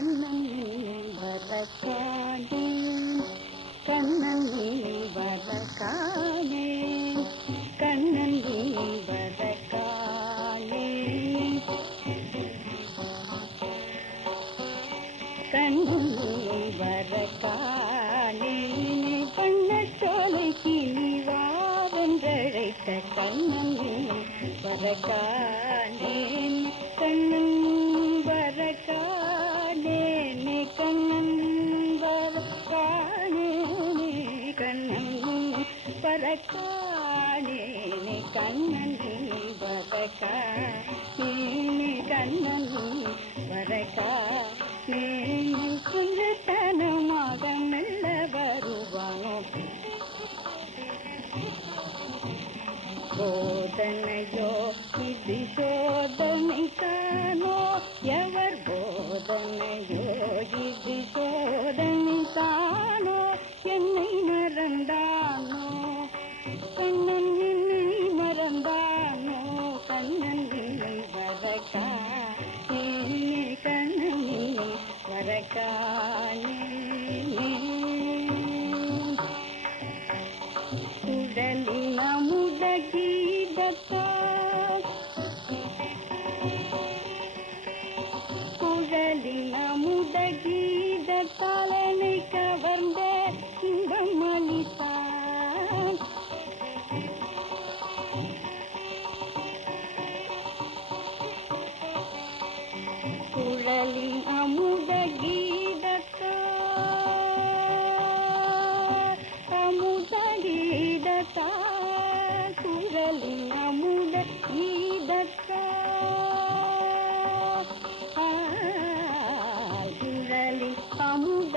கண்ணன் வரக்கானே கண்ணன் வரக்கானே கண்ணன் வரக்கானே கண்ணன் வரக்கானே பண்ணச்சோலைக்கு நீவாவென்றழைத்த கண்ணன் வரக்கானே கண்ணன் வரக்கானே கண்ணன் வரக்கானே கண்ணன் வரக்கானே கண்ணன் வரக்கானே கண்ணன் வரக்கானே குஞ்சத்தனமாக மெல்ல வருவானோ போதனையோ இது சோதனைத்தானோ எவர் போதனையோ இது சோதனைத்தானோ என்னை மறந்தானோ கண்ணன் என்னை மறந்தானோ கண்ணன் என்னை வரக்கானே கண்ணன் என்னை வரக்கானே சுடலின் அமுத கீதத்தால் குழலின் அமுத கீதத்தால் என்னை கவர்ந்த இன்பம் அளித்தான் குழலின் அமுத கீதத்தால் அமுத கீதத்தால் குழலின் அமுத கீதத்தால் குழலின் அமுத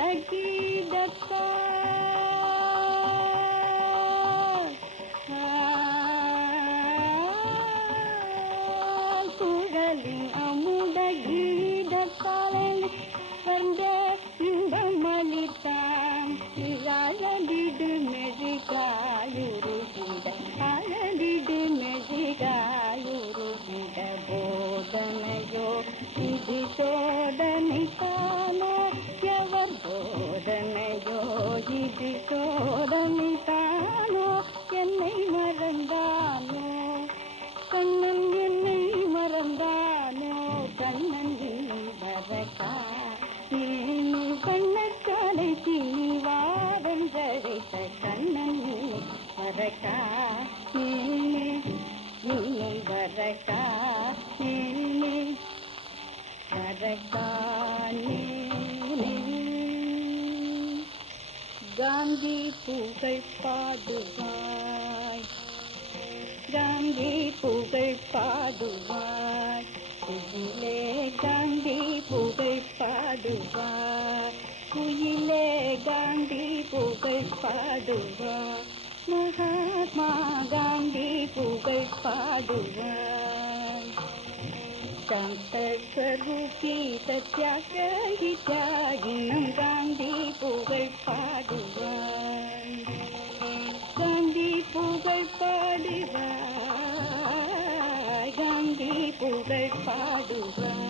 கீதத்தால் குழலின் அமுத கீதத்தால் வந்த இன்பம் அளித்தான் அழகிடு மெழுகாயுருகிட அழகிடு மெழுகாயுருகிட போதனையோ இது சோதனைத்தானோ எவர் போதனையோ இது சோதனைத்தானோ என்னை மறந்தானோ கண்ணன் என்னை மறந்தானோ கண்ணன் என்னை வரக்கானே கண்ணச்சாலைக்கு நீவாவென்றழைத்த கண்ணன் வரக்கானே நீயும் வரக்கானே வரக்கானே காந்தி புகழ் பாடுவாய் காந்தி புகழ் பாடுவாய் குயிலே காந்தி புகழ் பாடுவாய் குயிலே காந்தி புகழ் பாடுவாய் மகாத்மா காந்தி புகழ் பாடுவாய் சாந்த ஸ்வரூபி சத்யாகிரகி தியாகினம் காந்தி புகழ் பாடுவாய் காந்தி புகழ் பாடுவாய் காந்தி புகழ் பாடுவாய்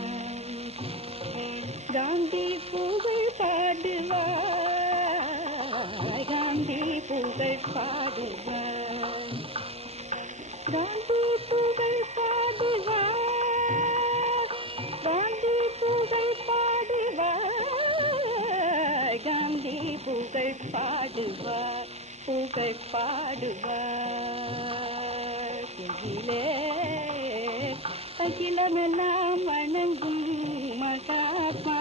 காந்தி புகழ் பாடுவாய் காந்தி புகழ் பாடுவாய் காந்தி புகழ் பாடுவாய் காந்தி புகழ் பாடுவாய் காந்தி புகழ் பாடுவாய் புகழ் பாடுவார் குயிலே அகிலமெல்லாம் வணங்கும் மகாத்மா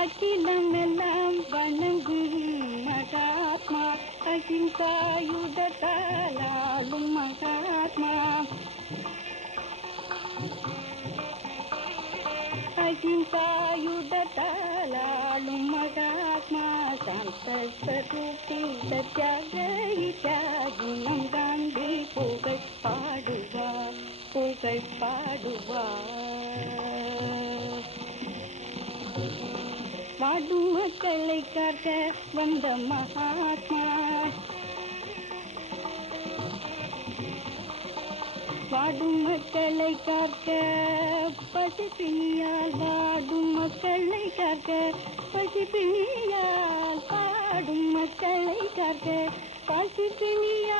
அகிலமெல்லாம் வணங்கும் மகாத்மா அகிம்சாயுதத்தால் ஆளும் மகாத்மா அகிம்சாயுதத்தால் ஆளும் மகாத்மா சாந்தஸ்வரூபி சத்யாகிரகி தியாகினம் காந்தி புகழ் பாடுவார் புகழ் பாடுவார் வாடும் மக்களை காக்க வந்த மகாத்மா வாடும் மக்களை காக்க பசிப்பிணியால் வாடும் மக்களை காக்க பசிப்பிணியால் பாடும் மக்களை காக்க பசிப்பிணியால்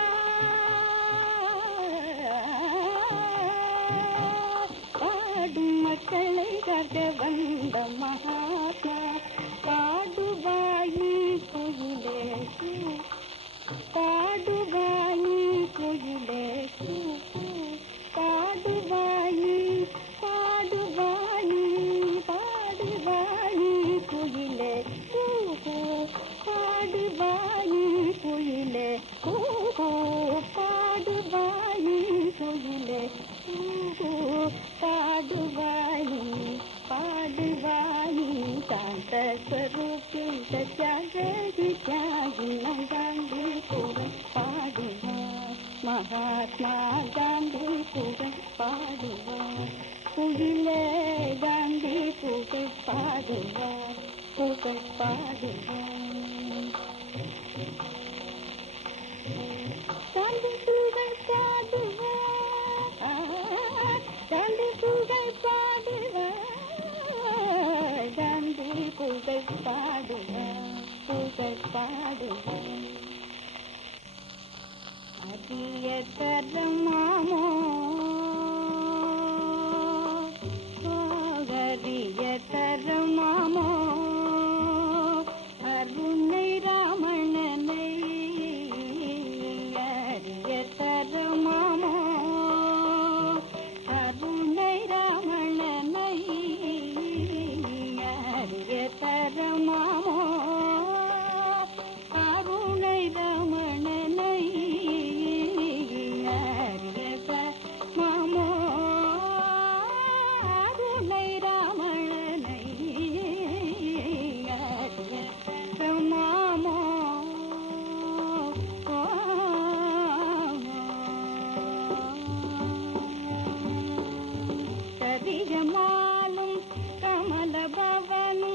பாடும் மக்களை காக்க வந்த மகாத்மா பாடுவாயின் கோயிலே பாடுவாயின் கோயிலே பாடுவாயின் பாடுவாயின் பாடுவாயின் கோயிலே பாடுவாயின் கோயிலே பாடுவாயின் கோயிலே பாடுவாயின் பாடுவாயின் சாந்த स्वरूपी सत्याग्रही त्यागी गांधी पूरन पाडुवा महात्मा गांधी पूरन पाडुवा कुजिले गांधी पूरन पाडुवा पूरन पाडुवा गांधी पूरन पाडुवा गांधी पूरन पाडुवा गांधी पूरन पाडुवा पूरन पाडुवा அதிய தரமாமோ சோகரிய தரமாமோ அருணை ராமணனை அரிய தரமாமோ அருணை ராமணனை அரிய தரமாமோ அருணை ராமணனை கதிஜமாலும் கமல பவனும்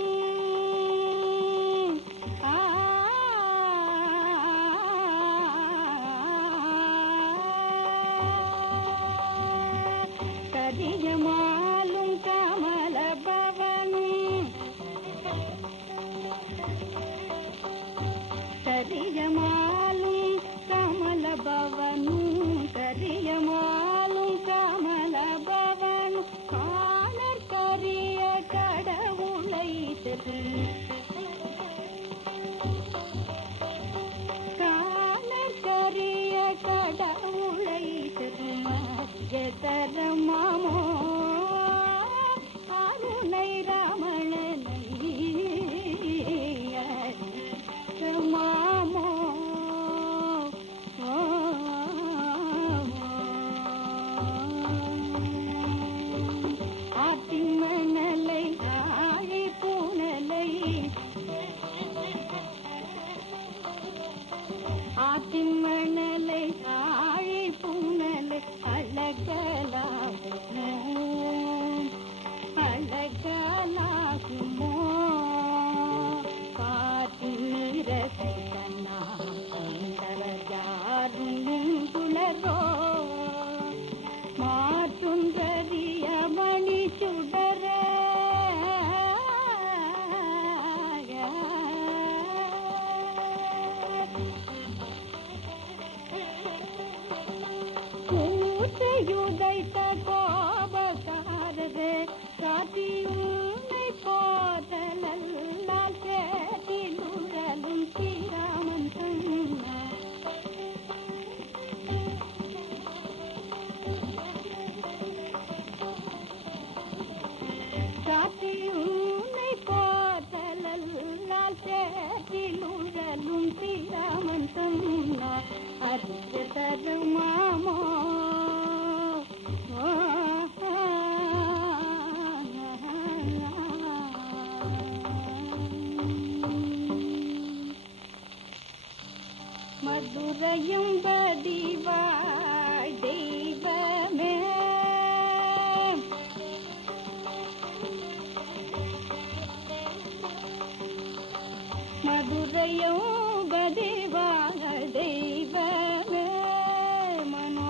கதிஜமாலும் கமல பவனும் கதிஜமாலும் கமல பவனும் கதிஜமாலும் கமல பவனும் காணற்கரிய கடவுளை காணற்கரிய கடவுளை தரமாமோ அருணை ராமணனை மாமோ ஆத்திமணலை ஆழி பூனலை ஆத்திமணலை ஆழி பூனலை அழகலாகுமோ அழகலாகுமோ பாத்திரத்தை கண்ணா யாரும் புலரோ மாற்றும் கரிய மணி சுடர உதைத்த கோபக்காரரே சாத்தியுனை போதலால் சேதிலுழலும் ஸ்ரீராமன் சொன்னார் சாத்தியுனை போதலால் சேதிலுழலும் ஸ்ரீராமன் சொன்னார் அறிய தருமாமோ மதுரையும் பதிவாய் தெய்வமே மதுரையும் பதிவாய் தெய்வமே மனோ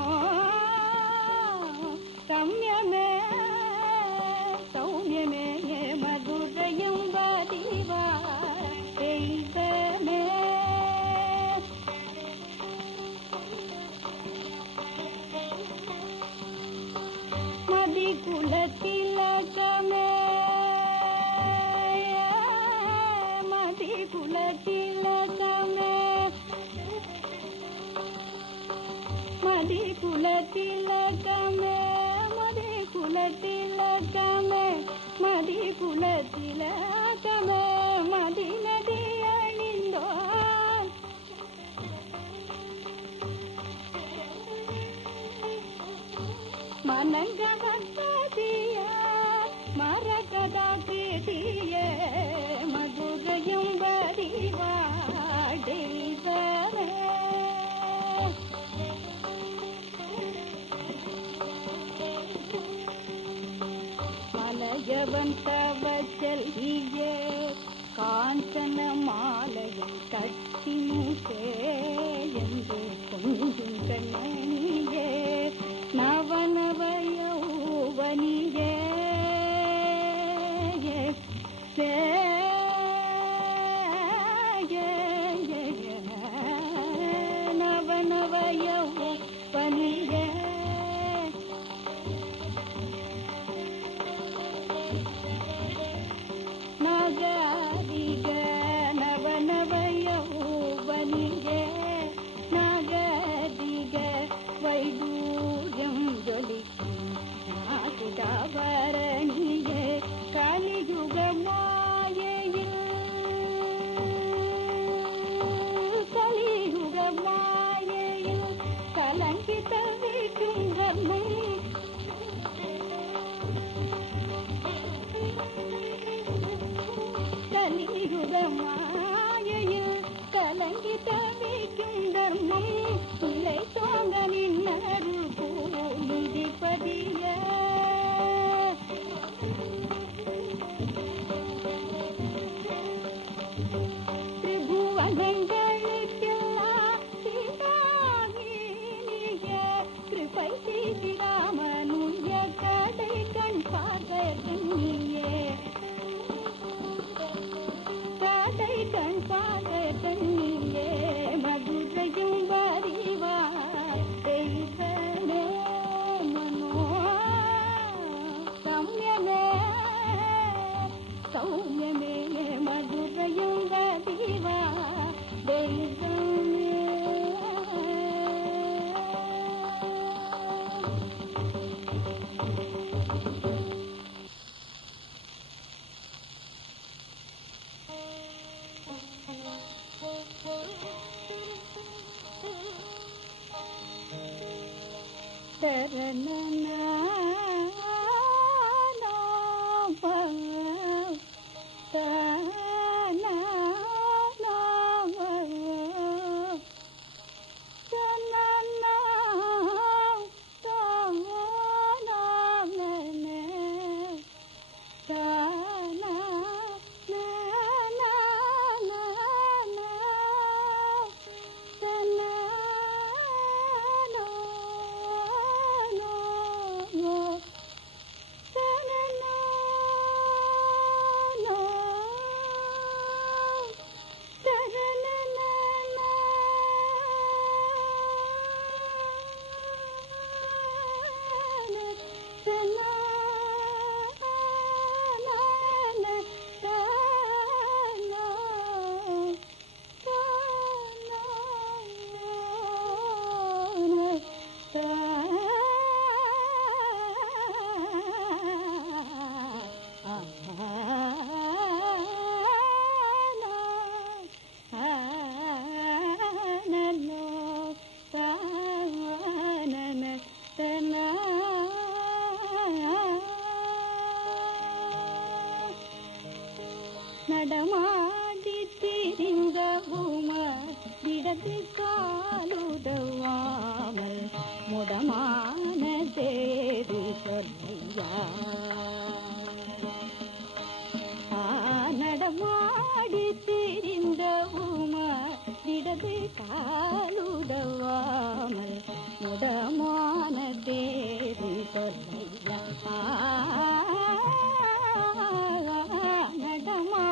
திலகமே மதி குல திலகமே மதி குல திலகமே மதி குல திலகமே மதி நதி அணிந்தோர் மனங்கவர்த்திய மரகதா கிட்டிய மதுரையும் வரிவாடெய்தரே மலையவன் தவ செல்வியே காஞ்சன மாலையும் கட்டி என்று கொஞ்சம் கண்ணியே நவநவ யௌவனியே நவநவ யௌவனியே நாகரிக நவநவ யௌவனியே நாகரிக வைடூர்யம் ஜொலிக்கும் நாகுதாவரணியே கலியுக மாயையில் கலியுக மாயையில் கலங்கி தவிக்கும் கர்மை கலியுக மாயையில் கலங்கி தவிக்கும் தர்மம் இல்லை தோங்க நின்னரு பூமிதிபதிய திரிபுவனங்களுக்கெல்லாம் சிவாகினிய கிருபை ஸ்ரீராமனுய கடை கண் பார்வையே கடை கண் பார்வையே மதுரையும் வரிவாய் தெய்வமே மனோ சௌமியமே சௌமியமே மதுரையும் வரிவாய் தெய்வமே நடமாடி திரிந்த உமர் இடது காலுதவாமல் முடமான தேவி சொல்லையா நடமாடி திரிந்த உமர் இடது காலுதவாமல் முடமான தேவி சொல்லையா நடமா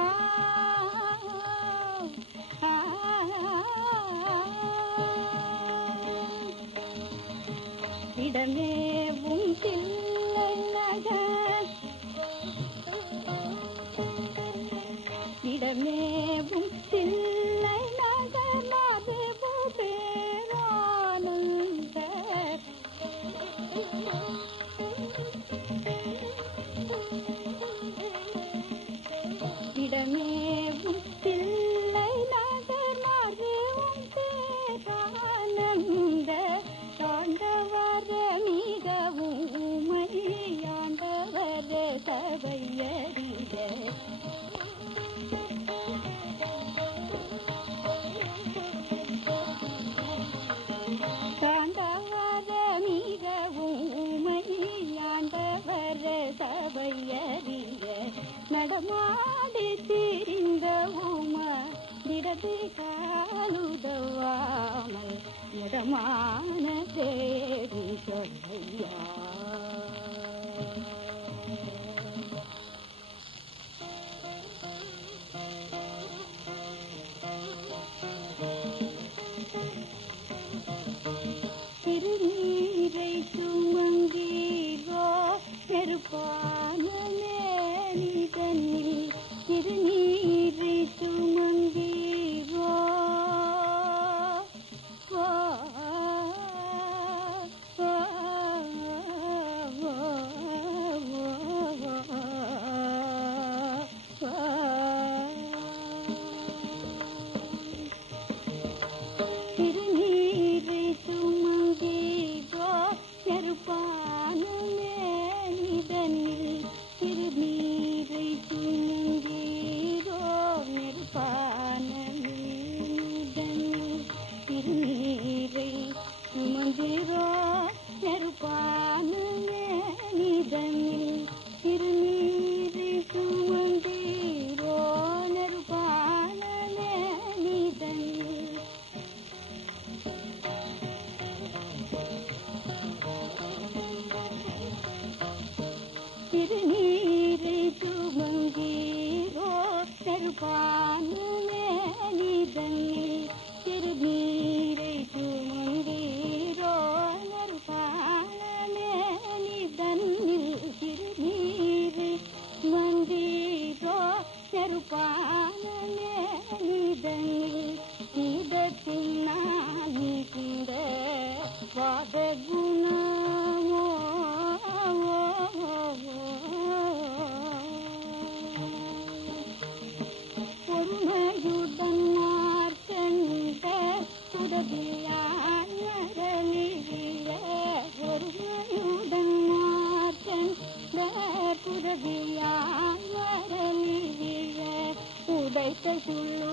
இடமேவும் தில்லை நகர் இடமேவும் தில்லை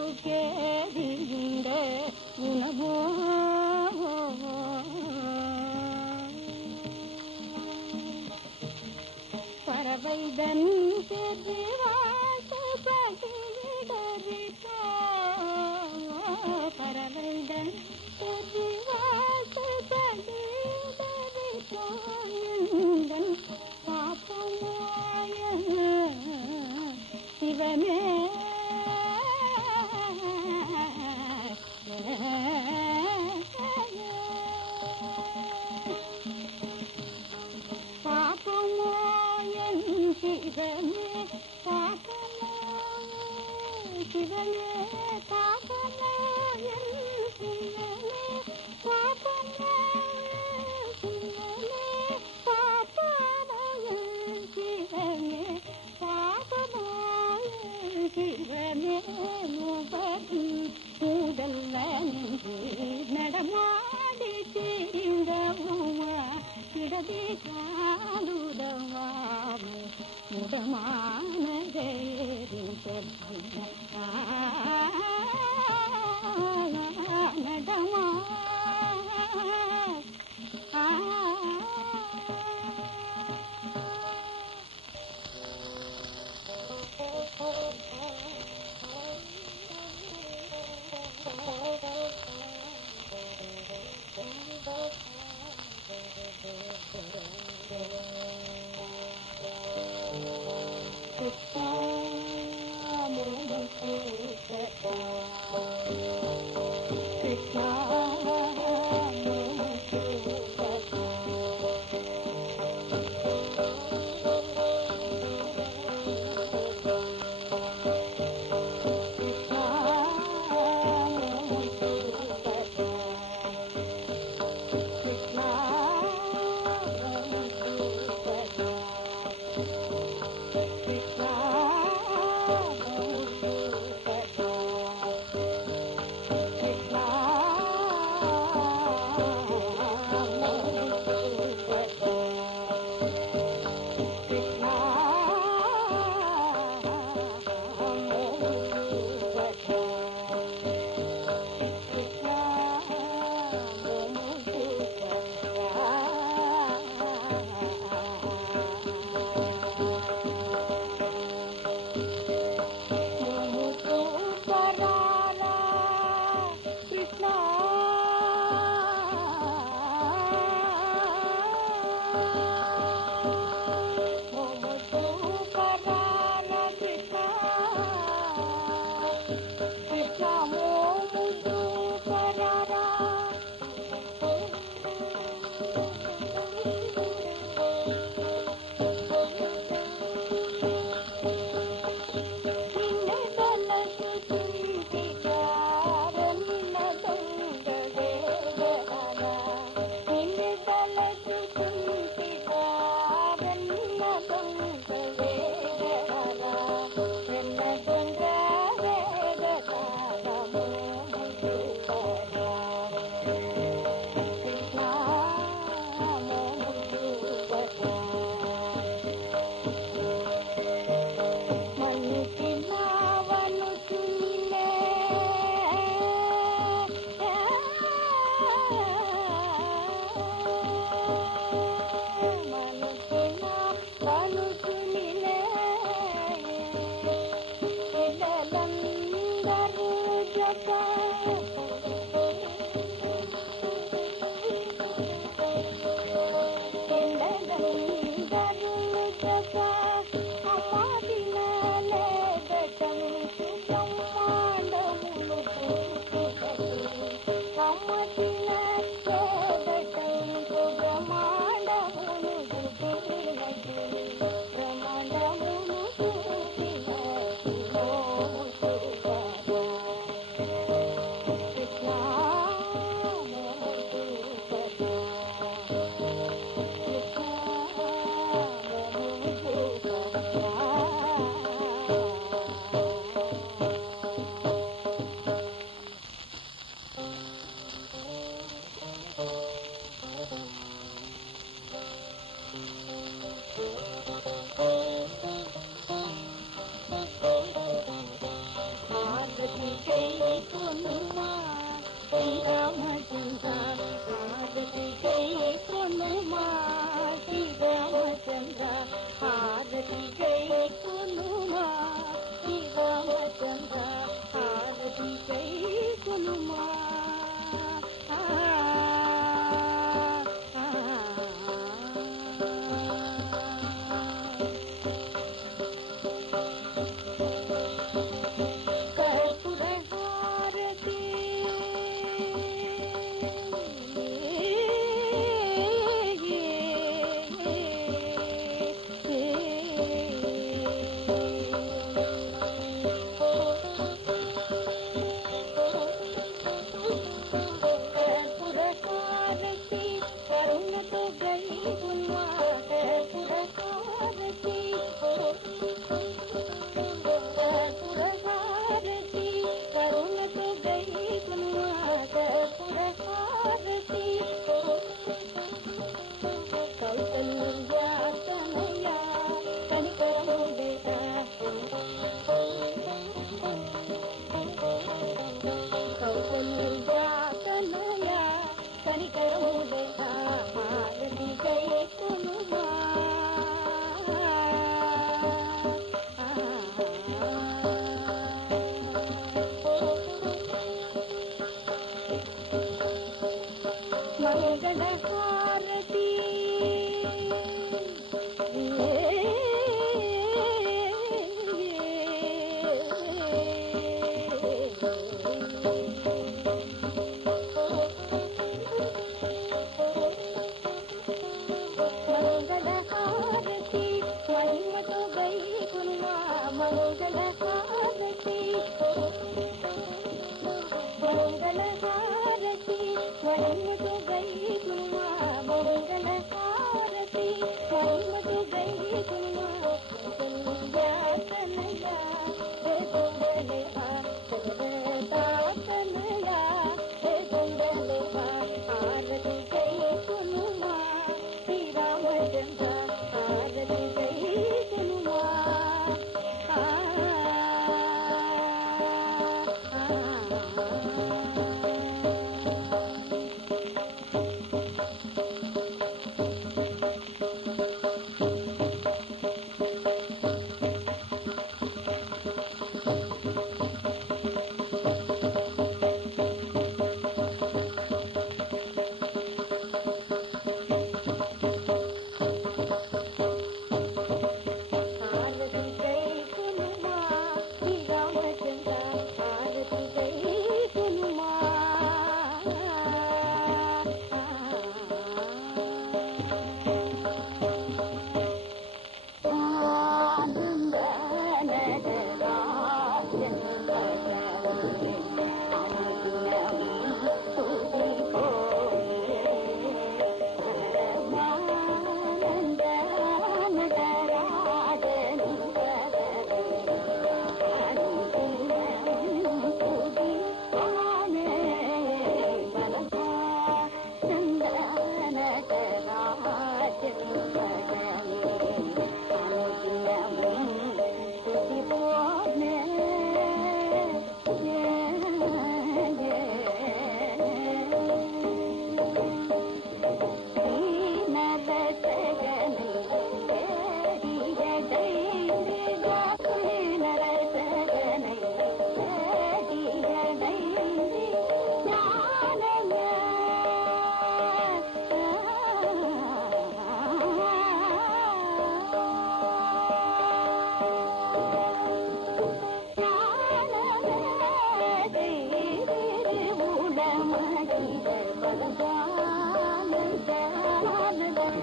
பருக்கேறியுண்ட உணவோ பறவைதன் வாசப்படிடறிட்டோ பறவைதன் வாசப்படிடறிட்டோ எந்தன் பாப்பமாய சிவனே பாப்பமாயன் சிவனே பாப்பமாயன் சிவனே பாப்பமாயன் சிவனே பாப்பமாயன் சிவனே பாப்பமாயன் சிவனே பாப்பமாயன் சிவனே முகதி முதல்வனென்று நடமாடி திரிந்த உமா இடதி காலுதவாமே முடமானதேரின் நடமா மங்களஹாரதி मंगलहारती महिमा तो गई गुरुआ मंगलहारती मंगलहारती महिमा तो गई गुरुआ मंगलहारती महिमा तो गई गुरुआ कन्या कन्या हे कुंडलेवा कन्या कन्या हे कुंडलेवा आरती गई गुरुआ श्री रामचंद्र आरती गई गुरुआ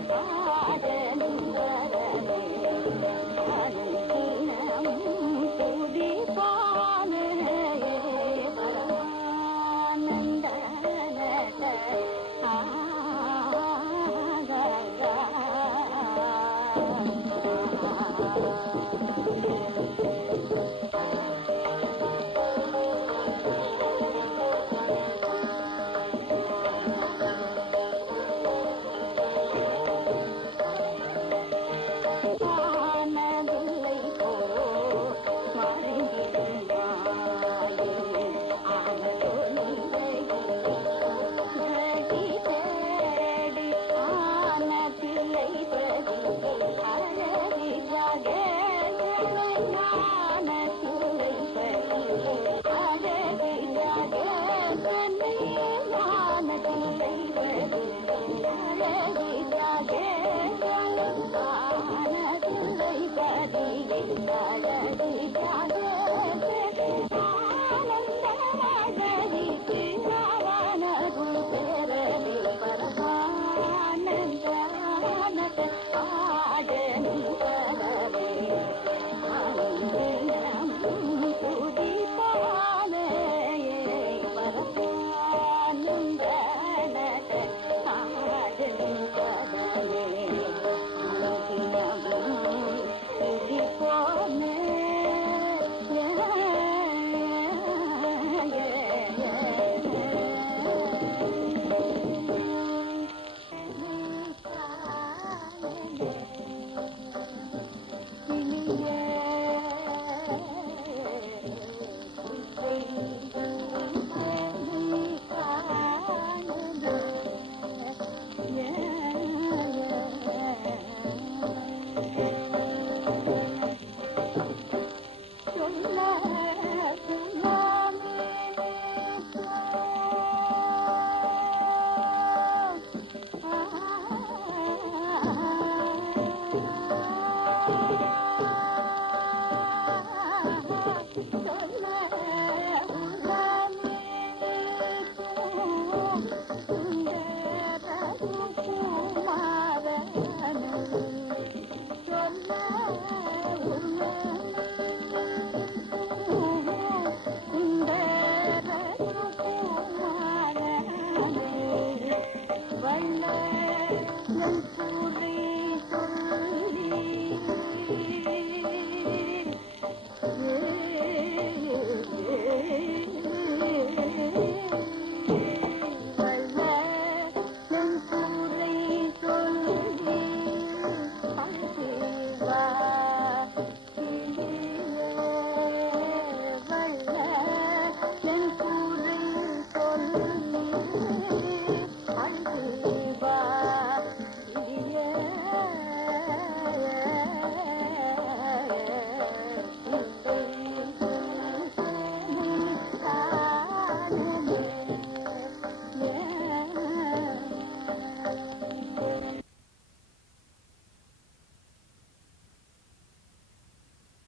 Bye.